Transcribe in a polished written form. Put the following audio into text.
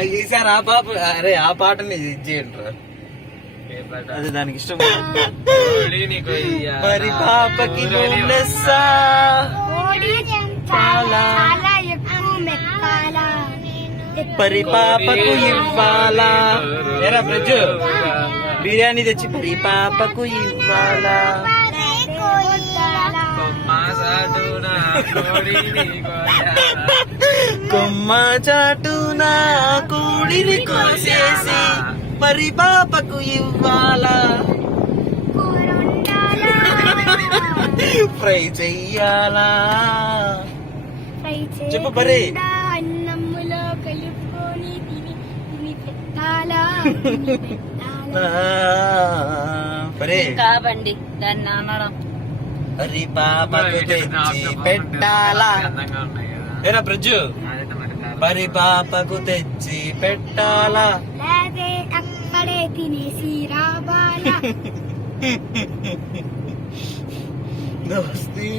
ఈసారి ఆ పాప అరే ఆ పాటని ఇచ్చేయండి రా. అది దానికి ఇష్టం. మరి పాపకి లెస్సా పరి పాపకు ఇవ్వాలా. ఏరా ప్రజు బిర్యానీ తెచ్చి పరి పాపకు ఇవ్వాలా. కొమ్మ చాటున కోడిని కోసేసి పరి పాపకు ఇవ్వాలా. ఫ్రై చెయ్యాలా. చెప్పు పరి. అన్నములో కలుపుకొని తిని పెట్టాలా. పరే కాబండి దాన్ని అనడం. పరి పాపకు తెచ్చి పెట్టాలా. ఏరా ప్రజు పరి పాపకు తెచ్చి పెట్టాలా. లేదే అక్కడే తినేసి రావాలా. దోస్తీ